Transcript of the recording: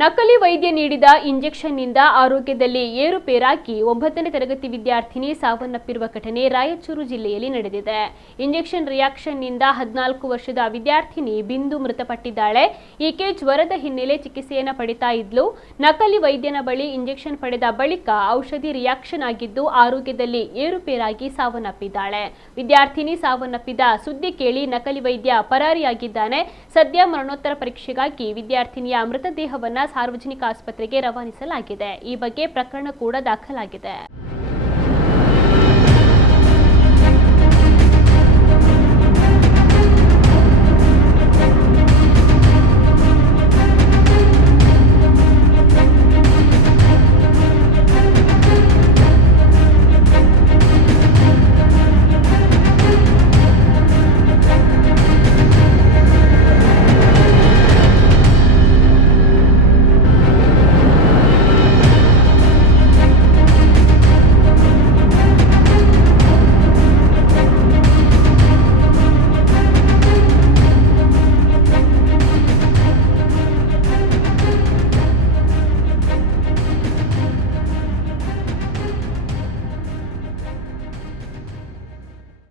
ನಕಲಿ ವೈದ್ಯ ನೀಡಿದ ಇಂಜೆಕ್ಷನ್ನಿಂದ ಆರೋಗ್ಯದಲ್ಲಿ ಏರುಪೇರಾಗಿ 9ನೇ ತರಗತಿ ವಿದ್ಯಾರ್ಥಿನಿ ಸಾವನ್ನಪ್ಪಿರುವ ಘಟನೆ ರಾಯಚೂರು ಜಿಲ್ಲೆಯಲ್ಲಿ ನಡೆದಿದೆ. ಇಂಜೆಕ್ಷನ್ ರಿಯಾಕ್ಷನ್ನಿಂದ 14 ವರ್ಷದ ವಿದ್ಯಾರ್ಥಿನಿ ಬಿಂದು ಮೃತಪಟ್ಟಿದ್ದಾಳೆ. ಈಕೆ ಜ್ವರದ ಹಿನ್ನೆಲೆ ಚಿಕಿತ್ಸೆಯನ್ನು ಪಡಿತಾ ಇದ್ಲು. ನಕಲಿ ವೈದ್ಯನ ಬಳಿ ಇಂಜೆಕ್ಷನ್ ಪಡೆದ ಬಳಿಕ ಔಷಧಿ ರಿಯಾಕ್ಷನ್ ಆಗಿದ್ದು ಆರೋಗ್ಯದಲ್ಲಿ ಏರುಪೇರಾಗಿ ಸಾವನ್ನಪ್ಪಿದ್ದಾಳೆ. ವಿದ್ಯಾರ್ಥಿನಿ ಸಾವನ್ನಪ್ಪಿದ ಸುದ್ದಿ ಕೇಳಿ ನಕಲಿ ವೈದ್ಯ ಪರಾರಿಯಾಗಿದ್ದಾನೆ. ಸದ್ಯ ಮರಣೋತ್ತರ ಪರೀಕ್ಷೆಗಾಗಿ ವಿದ್ಯಾರ್ಥಿನಿಯ ಮೃತದೇಹವನ್ನು ಸಾರ್ವಜನಿಕ ಆಸ್ಪತ್ರೆಗೆ ರವಾನಿಸಲಾಗಿದೆ. ಈ ಬಗ್ಗೆ ಪ್ರಕರಣ ಕೂಡ ದಾಖಲಾಗಿದೆ.